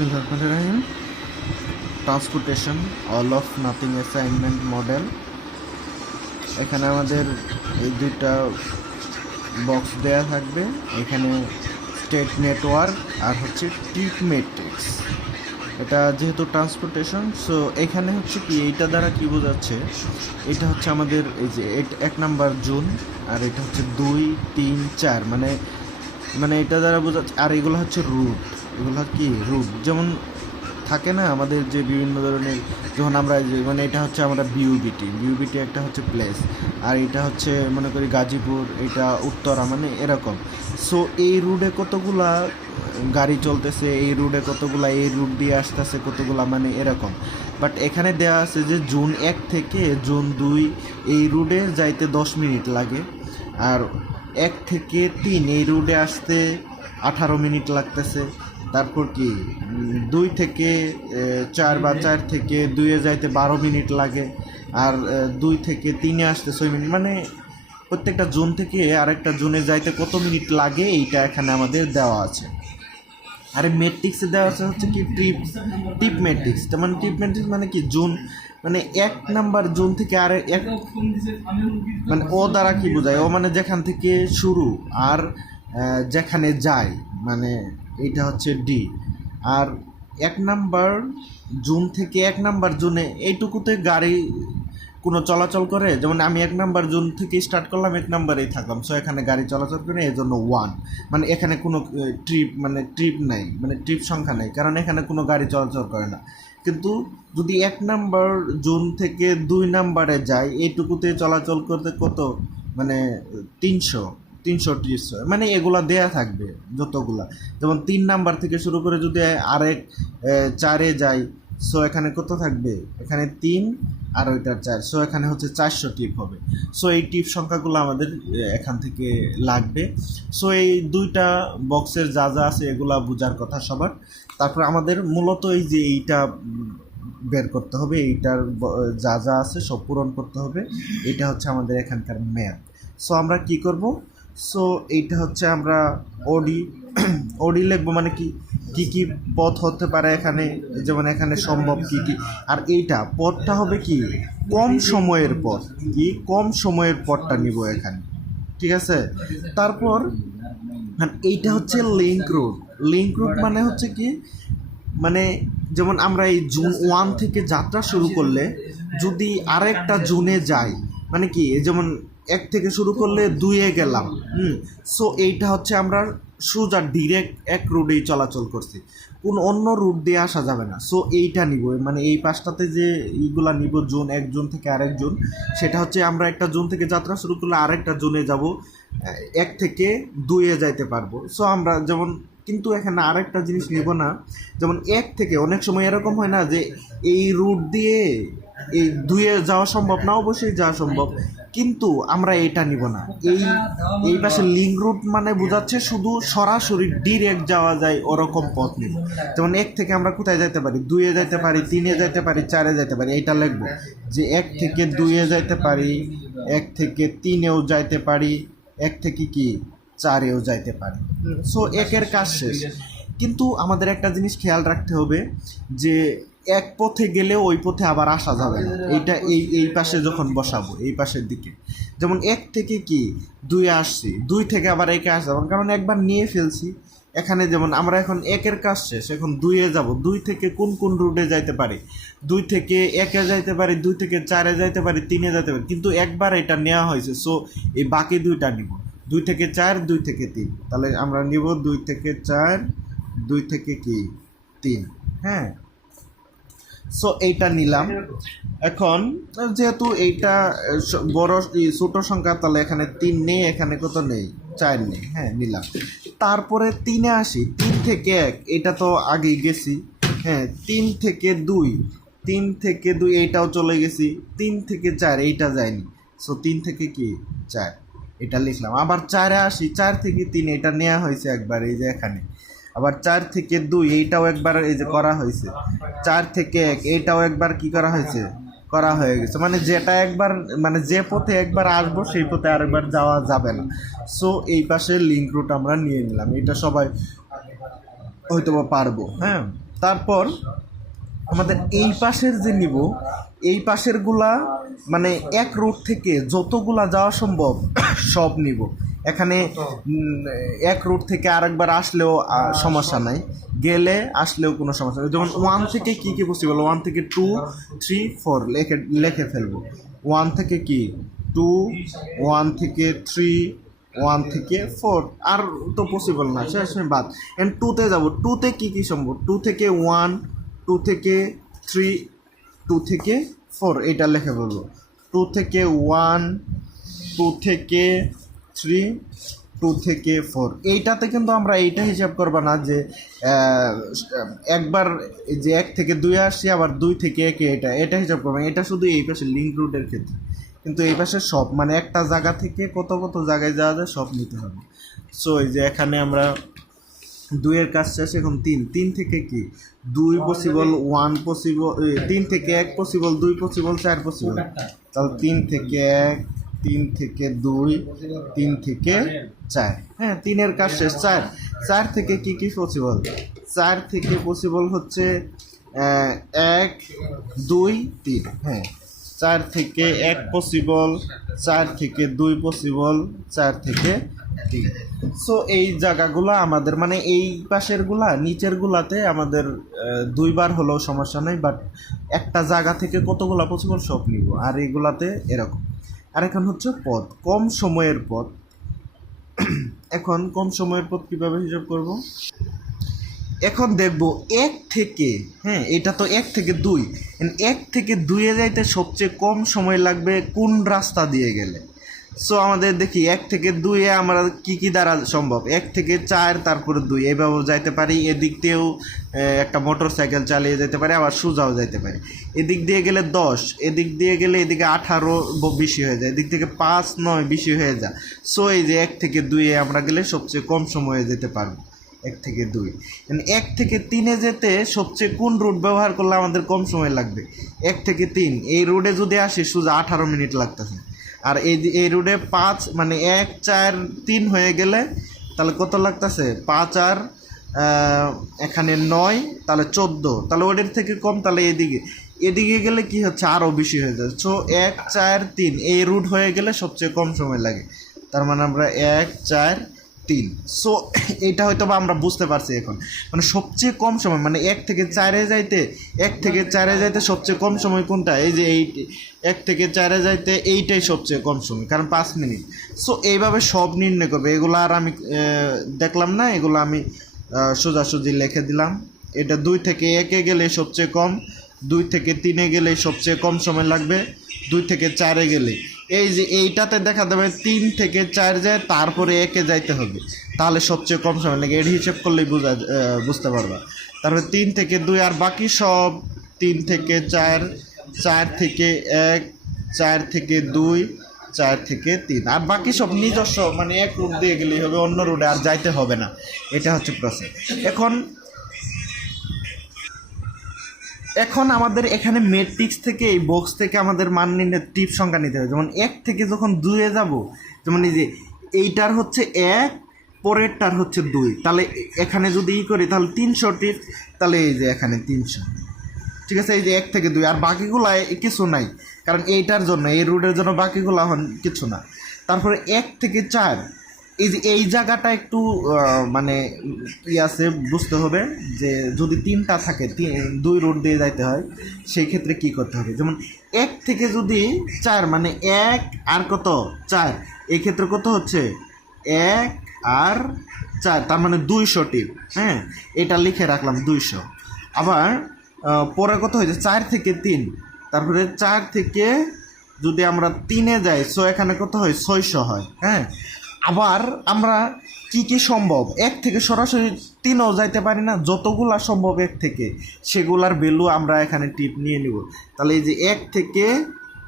বিসমিল্লাহিররহমানিররহিম। Transportation all of nothing assignment model. এখানে আমাদের এই দুইটা বক্স দেয়া থাকবে, এখানে স্টেট নেটওয়ার্ক আর হচ্ছে ট্রিপ ম্যাট্রিক্স। এটা যেহেতু ট্রান্সপোর্টেশন, সো এখানে হচ্ছে কি এইটা দ্বারা কি বোঝাচ্ছে, এটা হচ্ছে আমাদের এই যে 1 নাম্বার জোন, আর এটা হচ্ছে 2, 3, 4, মানে এটা দ্বারা বোঝাচ্ছে। আর এগুলো হচ্ছে রুট, এগুলো কি রুট, যেমন থাকে না আমাদের যে বিভিন্ন ধরনের, যখন আমরা যে মানে এটা হচ্ছে আমরা বিউবিটি একটা হচ্ছে প্লেস, আর এটা হচ্ছে মনে করি গাজীপুর, এটা উত্তরা, মানে এরকম। সো এই রুটে কতগুলা গাড়ি চলতেছে, এই রুটে কতগুলা, এই রুট দিয়ে আসতেছে কতগুলা, মানে এরকম। বাট এখানে দেওয়া আছে যে জুন 1 থেকে জুন 2 এই রুটে যাইতে 10 মিনিট লাগে, আর 1 থেকে 3 এই রুটে আসতে 18 মিনিট লাগতেছে। তারপর কি 2 থেকে 4 বা 4 থেকে 2-এ যাইতে 12 মিনিট লাগে, আর 2 থেকে 3-এ আসতে 6 মিনিট। মানে প্রত্যেকটা জোন থেকে আরেকটা জোনে যাইতে কত মিনিট লাগে এইটা এখানে আমাদের দেওয়া আছে। আর ম্যাট্রিক্সে দেওয়া আছে হচ্ছে কি টিপ ম্যাট্রিক্স। মানে টিপ ম্যাট্রিক্স মানে কি জোন, মানে 1 নাম্বার জোন থেকে আর এক, মানে ও দ্বারা কি বোঝায়, ও মানে যেখান থেকে শুরু আর যেখানে যায়, মানে এইটা হচ্ছে ডি। আর 1 নাম্বার জোন থেকে 1 নাম্বার জোনে এইটুকুতে গাড়ি কোনো চলাচল করে, যেমন আমি 1 নাম্বার জোন থেকে স্টার্ট করলাম, 1 নাম্বারেই থাকলাম, সো এখানে গাড়ি চলাচল করে, এই জন্য 1। মানে এখানে কোনো ট্রিপ নাই, মানে ট্রিপ সংখ্যা নেই, কারণ এখানে কোনো গাড়ি চলাচল করে না। কিন্তু যদি 1 নাম্বার জোন থেকে 2 নাম্বারে যায়, এইটুকুতে চলাচল করতে কত, মানে 300 ট্রিপস হয়, মানে এগুলা দেয়া থাকবে যতগুলা। যেমন 3 নাম্বার থেকে শুরু করে যদি আরেক 4-এ যাই, সো এখানে কত থাকবে, এখানে 3 আর ওইটার 4, সো এখানে হচ্ছে 400 টিপ হবে। সো এই টিপ সংখ্যাগুলো আমাদের এখান থেকে লাগবে। সো এই দুইটা বক্সের যা যা আছে এগুলা বোঝার কথা সবার। তারপর আমাদের মূলত এই যে এইটা বের করতে হবে, এইটার যা যা আছে সব পূরণ করতে হবে। এটা হচ্ছে আমাদের এখানকার ম্যাথ। সো আমরা কি করব, সো এইটা হচ্ছে আমরা ওডি লিখবো, মানে কি পথ হতে পারে এখানে, যেমন এখানে সম্ভব কি, আর এইটা পথটা হবে কি কম সময়ের পথ, কি কম সময়ের পথটা নিব এখানে, ঠিক আছে। তারপর এইটা হচ্ছে লিঙ্ক রুট মানে হচ্ছে কি, মানে যেমন আমরা এই জুন 1 থেকে যাত্রা শুরু করলে যদি আরেকটা জুনে যাই, মানে কি যেমন 1 থেকে শুরু করলে 2-এ গেলাম, সো এইটা হচ্ছে আমরা সোজা ডিরেক্ট এক রুটেই চলাচল করছি, কোন অন্য রুট দিয়ে আসা যাবে না। সো এইটা নিব, মানে এই পাশটাতে যে এইগুলা নিব, জোন 1 জোন থেকে আরেক জোন, সেটা হচ্ছে আমরা একটা জোন থেকে যাত্রা শুরু করলে আরেকটা জোনে যাব, 1 থেকে 2-এ যাইতে পারবো। সো আমরা যেমন, কিন্তু এখানে আরেকটা জিনিস নিব না, যেমন 1 থেকে অনেক সময় এরকম হয় না যে এই রুট দিয়ে এই 2-এ যাওয়া সম্ভব না, অবশ্যই যাওয়া সম্ভব, কিন্তু আমরা এটা নিব না। এই পাশে লিঙ্ক রুট মানে বোঝাচ্ছে শুধু সরাসরি ডিরেক্ট যাওয়া যায় ওরকম পথ নিব। যেমন 1 থেকে আমরা কোথায় যেতে পারি, 2-এ যেতে পারি, 3-এ যেতে পারি, 4-এ যেতে পারি, এইটা লিখবো যে 1 থেকে 2-এ যাইতে পারি, 1 থেকে 3-এও যাইতে পারি, 1 থেকে কি 4-এও যাইতে পারি। সো 1-এর কাজ শেষ। কিন্তু আমাদের একটা জিনিস খেয়াল রাখতে হবে যে এক পথে গেলে ওই পথে আবার আসা যাবে না, এইটা এই পাশে যখন বসাবো, এই পাশের দিকে, যেমন 1 থেকে কি 2-এ আসছি, 2 থেকে আবার 1-এ আসা যাবে, কারণ একবার নিয়ে ফেলছি এখানে। যেমন আমরা এখন 1-এর কাজ শেষ, এখন 2-এ যাব, 2 থেকে কোন রুটে যাইতে পারি, 2 থেকে 1-এ যাইতে পারি, 2 থেকে 4-এ যাইতে পারি, 3-এ যাইতে পারি, কিন্তু একবার এটা নেওয়া হয়েছে, সো এই বাকি 2টা নিব, 2 থেকে 4, 2 থেকে 3, তাহলে আমরা নিব 2 থেকে 4, 2 থেকে কি 3, হ্যাঁ। সো এইটা নিলাম। এখন যেহেতু এইটা বড় ছোট সংখ্যা, তাহলে এখানে 3 নেই, এখানে কত নেই, 4 নেই, হ্যাঁ নিলাম। তারপরে 3-এ আসি, 3 থেকে 1, এটা তো আগেই গেছি, হ্যাঁ। 3 থেকে 2 এইটাও চলে গেছি, 3 থেকে 4 এইটা যায়নি, সো 3 থেকে কি 4 এটা লিখলাম। আবার 4-এ আসি, 4 থেকে 3 এটা নেওয়া হয়েছে একবার, এই যে এখানে। আবার 4 থেকে 2 এইটাও একবার এই যে করা হয়েছে, 4 থেকে 1 এইটাও একবার কি করা হয়েছে, করা হয়ে গেছে। মানে যেটা একবার, মানে যে পথে একবার আসবো সেই পথে আরেকবার যাওয়া যাবে না। সো এই পাশে লিঙ্ক রুট আমরা নিয়ে নিলাম, এটা সবাই হয়তো পারবো, হ্যাঁ। তারপর আমাদের এই পাশের যে নিব, এই পাশেরগুলা মানে এক রুট থেকে যতগুলা যাওয়া সম্ভব সব নিব। এখানে এক রুট থেকে আরেকবার আসলেও সমস্যা নাই, গেলে আসলেও কোনো সমস্যা নেই। যেমন 1 থেকে কী কী পসিবল, 1 থেকে 2, 3, 4 লিখে ফেলবো। 1 থেকে কি 2, 1 থেকে 3, 1 থেকে 4, আর তো পসিবল না, শেষ বাদ। এন্ড 2-তে যাবো, 2-তে কী কী সম্ভব, 2 থেকে 1, 2 থেকে 3, 2 থেকে 4 এটা লিখে বলবো। 2 থেকে 1, 2 থেকে 3, 2 থেকে 4। এইটাতে কিন্তু আমরা এইটা হিসাব করবো না যে একবার যে 1 থেকে 2 আসছি আবার 2 থেকে 1 এটা হিসাব করবো না। এটা শুধু এই পাশে লিঙ্ক রুটের ক্ষেত্রে, কিন্তু এই পাশে সব মানে একটা জায়গা থেকে কত কত জায়গায় যাওয়া যায় সব নিতে হবে। সো এই যে এখানে আমরা 2-এর কাজ শেষ, এখন 3 থেকে কি 2 পসিবল, 1 পসিবল, 3 থেকে 1 পসিবল, 2 পসিবল, 4 পসিবল। তাহলে 3 থেকে 1, 3 থেকে 2, 3 থেকে 4। হ্যাঁ, 3-এর কাজ শেষ। 4 থেকে কি কি পসিবল, 4 থেকে পসিবল হচ্ছে 1, 2, 3। হ্যাঁ, 4 থেকে 1 পসিবল, 4 থেকে 2 পসিবল, 4 থেকে 3। সো এই জায়গাগুলো আমাদের মানে এই পাশেরগুলা নিচেরগুলাতে আমাদের 2বার হলেও সমস্যা নেই, বাট একটা জায়গা থেকে কতগুলা পসিবল সব নিব। আর এইগুলাতে এরকম। আর এখন হচ্ছে পথ, কম সময়ের পথ। এখন কম সময়ের পথ কীভাবে হিসাব করব, এখন দেখব 1 থেকে, হ্যাঁ এটা তো 1 থেকে 2, 1 থেকে 2-এ যাইতে সবচেয়ে কম সময় লাগবে কোন রাস্তা দিয়ে গেলে। সো আমাদের দেখি 1 থেকে 2-এ আমরা কি দ্বারা সম্ভব, 1 থেকে 4 তারপরে 2 এইভাবেও যাইতে পারি। এদিক দিয়েও একটা মোটর সাইকেল চালিয়ে যেতে পারি, আবার সোজাও যাইতে পারি। এদিক দিয়ে গেলে 10, এদিক দিয়ে গেলে এদিকে 18 বেশি হয়ে যায়, এদিক থেকে 5, 9 বেশি হয়ে যায়। সো এই যে 1 থেকে 2-এ আমরা গেলে সবচেয়ে কম সময়ে যেতে পারবো 1 থেকে 2। 1 থেকে 3-এ যেতে সবচেয়ে কোন রুট ব্যবহার করলে আমাদের কম সময় লাগবে, 1 থেকে 3 এই রুটে যদি আসি সোজা 18 মিনিট লাগতেছে। আর এই রুটে 5 মানে 1, 4, 3 হয়ে গেলে তাহলে কত লাগতেছে, 5 আর এখানে 9, তাহলে 14, তাহলে ওদের থেকে কম। তাহলে এদিকে গেলে কি হচ্ছে আরও বেশি হয়ে যায়। সো 1, 4, 3 এই রুট হয়ে গেলে সবচেয়ে কম সময় লাগে। তার মানে আমরা 1, 4, 3। সো এইটা হয়তো বা আমরা বুঝতে পারছি এখন, মানে সবচেয়ে কম সময় মানে 1 থেকে 4-এ যাইতে সবচেয়ে কম সময় কোনটা, এই যে 1 থেকে 4-এ যাইতে এইটাই সবচেয়ে কম সময়, কারণ 5 মিনিট। সো এইভাবে সব নির্ণয় করবে। এগুলো আর আমি দেখলাম না, এগুলো আমি সোজাসুজি লিখে দিলাম। এটা 2 থেকে 1-এ গেলে সবচেয়ে কম, 2 থেকে 3-এ গেলে সবচেয়ে কম সময় লাগবে, 2 থেকে 4-এ গেলে এই যে এইটাতে দেখা যাবে 3 থেকে 4 যায়, তারপরে 1-এ যাইতে হবে, তাহলে সবচেয়ে কম সময় লাগে। এর হিসেব করলেই বুঝতে পারবা। তারপরে 3 থেকে 2 আর বাকি সব 3 থেকে 4, 4 থেকে 1, 4 থেকে 2, 4 থেকে 3, আর বাকি সব নিজস্ব মানে এক রুট দিয়ে গেলেই হবে, অন্য রুটে আর যাইতে হবে না। এটা হচ্ছে প্রসেস। এখন আমাদের এখানে ম্যাট্রিক্স থেকে এই বক্স থেকে আমাদের মান নির্ণয় টিপ সংখ্যা নিতে হবে। যেমন 1 থেকে যখন 2-এ যাব, যেমন এই যে এইটার হচ্ছে 1, পরেরটার হচ্ছে 2, তাহলে এখানে যদি করি তাহলে 300 টিপ, তাহলে এই যে এখানে 300। ঠিক আছে, এই যে 1 থেকে 2 আর বাকিগুলো কিছু নাই, কারণ এইটার জন্য এই রুটের জন্য বাকিগুলো এখন কিছু না। তারপরে 1 থেকে 4 এই যে এই জায়গাটা একটু মানে আছে, বুঝতে হবে যে যদি 3টা থাকে 2 রুট দিয়ে যাইতে হয়, সেই ক্ষেত্রে কি করতে হবে। যেমন 1 থেকে যদি 4 মানে 1 আর কত 4, এই ক্ষেত্রে কত হচ্ছে 1 আর 4, তার মানে 200 টিপ। হ্যাঁ, এটা লিখে রাখলাম 200। আবার পরে কত হয়েছে 4 থেকে 3, তারপরে 4 থেকে যদি আমরা 3-এ যাই, সো এখানে কত হয় 600 হয়। হ্যাঁ, আবার আমরা কি সম্ভব 1 থেকে সরাসরি 3-ও যাইতে পারি না, যতগুলা সম্ভব 1 থেকে সেগুলার ভ্যালু আমরা এখানে টিপ নিয়ে নিব। তাহলে এই যে 1 থেকে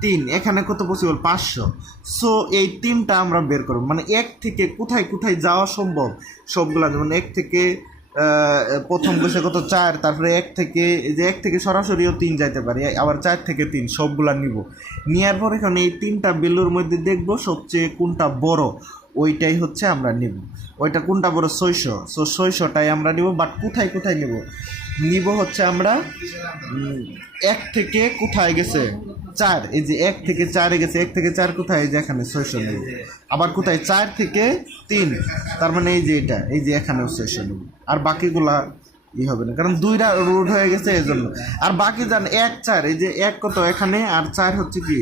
3 এখানে কত পসিবল 500। সো এই 3টা আমরা বের করব, মানে 1 থেকে কোথায় কোথায় যাওয়া সম্ভব সবগুলা। যেমন 1 থেকে প্রথম বসে কত 4, তারপরে 1 থেকে সরাসরিও 3 যাইতে পারি, আবার 4 থেকে 3 সবগুলা নিব। নেওয়ার পর এখানে এই 3টা ভ্যালুর মধ্যে দেখব সবচেয়ে কোনটা বড়, ওইটাই হচ্ছে আমরা নিব। ওইটা কোনটা বড় 600, সো 600টাই আমরা নিব। বাট কোথায় নিব, নিব হচ্ছে আমরা 1 থেকে কোথায় গেছে 4, এই যে 1 থেকে 4 গেছে, 1 থেকে 4 কোথায়, এই যে এখানে 600 নেব। আবার কোথায় 4 থেকে 3, তার মানে এই যে এটা, এই যে এখানেও 600 নেব। আর বাকিগুলা হবে না, কারণ 2টা রুট হয়ে গেছে এই জন্য। আর বাকি যান 1 4, এই যে 1 কত এখানে, আর 4 হচ্ছে কি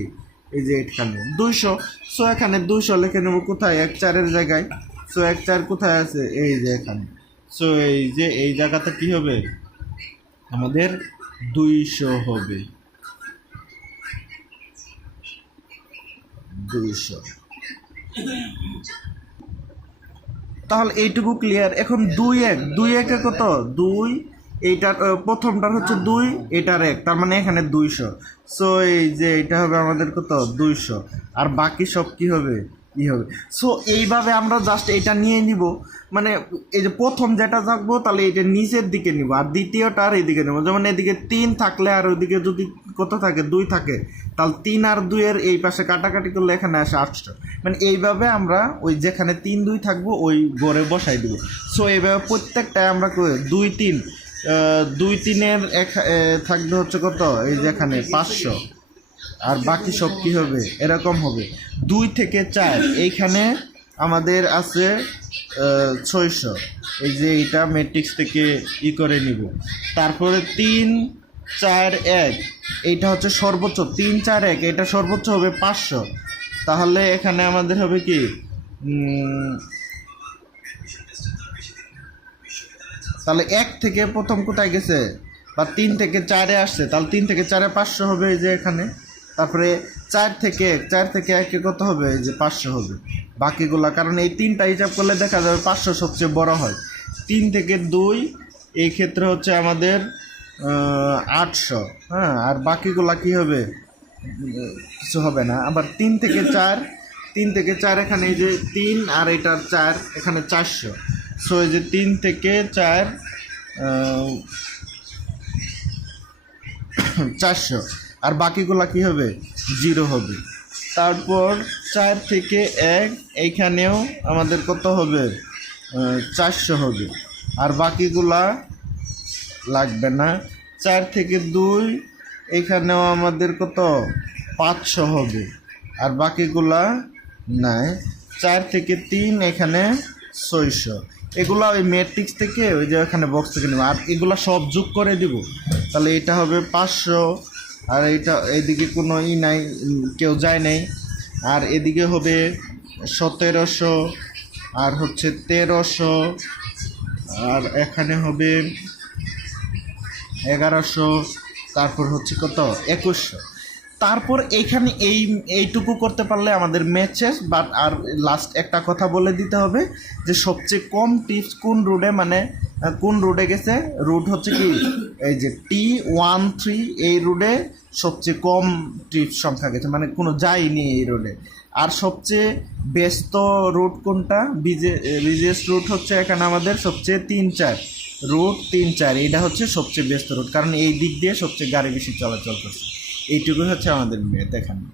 এই যে এখানে 200। সো এখানে 200 লিখে নেব কোথায়, 1 4-এর জায়গায়। সো 1 4 কোথায় আছে, এই যে এখানে। সো এই যে এই জায়গাতে কি হবে আমাদের 200 হবে, 200। তাহলে এইটুকু ক্লিয়ার। এখন 2 1 কত, 2, এইটার প্রথমটার হচ্ছে 2, এটার 1, তার মানে এখানে 200। সো এই যে এটা হবে আমাদের কত, 200। আর বাকি সব কি হবে, হবে। সো এইভাবে আমরা জাস্ট এটা নিয়ে নিব, মানে এই যে প্রথম যেটা থাকবো তাহলে এটা নিচের দিকে নিব, আর দ্বিতীয়টা আর এইদিকে নেবো। যেমন এদিকে 3 থাকলে আর ওইদিকে যদি কত থাকে, 2 থাকে, তাহলে 3 আর 2-এর এই পাশে কাটাকাটি করলে এখানে আসে 800। মানে এইভাবে আমরা ওই যেখানে 3 2 থাকবো ওই গড়ে বসাই দেবো। সো এইভাবে প্রত্যেকটায় আমরা 2 3 2 3-এর থাকবে হচ্ছে কত, এই যেখানে 500। আর বাকি সব কি হবে, এরকম হবে। 2 থেকে 4 এইখানে আমাদের আছে 600, এই যে এইটা ম্যাট্রিক্স থেকে করে নিব। তারপরে 3 4 1, এইটা হচ্ছে সর্বোচ্চ, 3 4 1 এটা সর্বোচ্চ হবে 500। তাহলে এখানে আমাদের হবে কি, তাহলে 1 থেকে প্রথম কোথায় গেছে, বা 3 থেকে 4-এ আসছে, তাহলে 3 থেকে 4-এ 500 হবে এই যে এখানে। তারপরে 4 থেকে 1-এ কত হবে, এই যে 500 হবে। বাকিগুলা, কারণ এই 3টা হিসাব করলে দেখা যাবে 500 সবচেয়ে বড় হয়। 3 থেকে 2 এই ক্ষেত্রে হচ্ছে আমাদের 800, হ্যাঁ। আর বাকিগুলা কি হবে, কিছু হবে না। আবার 3 থেকে 4 এখানে এই যে 3 আর এটার 4, এখানে 400। সো এই যে 3 থেকে 4 400, আর বাকিগুলা কি হবে, 0 হবে। তারপর 4 থেকে 1 এইখানেও আমাদের কত হবে, 400 হবে। আর বাকিগুলা লাগবে না। 4 থেকে 2 এইখানেও আমাদের কত, 500 হবে। আর বাকিগুলা নাই। 4 থেকে 3 এখানে 600। এগুলা ওই ম্যাট্রিক্স থেকে ওই যে এখানে বক্স থেকে নেব, আর এগুলা সব যোগ করে দিব। তাহলে এটা হবে 500, আর এইটা এইদিকে কোনো নাই, কেউ যায় নাই। আর এদিকে হবে 1700, আর হচ্ছে 1300, আর এখানে হবে 1100, তারপর হচ্ছে কত, 2100। তারপর এইখানে এইটুকু করতে পারলে আমাদের ম্যাচেস। বাট আর লাস্ট একটা কথা বলে দিতে হবে যে সবচেয়ে কম টিপস কোন রুটে, মানে কোন রুটে গেছে, রুট হচ্ছে কি এই যে T13, এই রুটে সবচেয়ে কম টিপস সংখ্যা গেছে, মানে কোনো যায়নি এই রুটে। আর সবচেয়ে ব্যস্ত রুট কোনটা, বিজিএস রুট হচ্ছে এখানে আমাদের সবচেয়ে 3 4 রুট, 3 4 এটা হচ্ছে সবচেয়ে ব্যস্ত রুট, কারণ এই দিক দিয়ে সবচেয়ে গাড়ি বেশি চলাচল করছে। এইটুকুই হচ্ছে আমাদের দেখানো।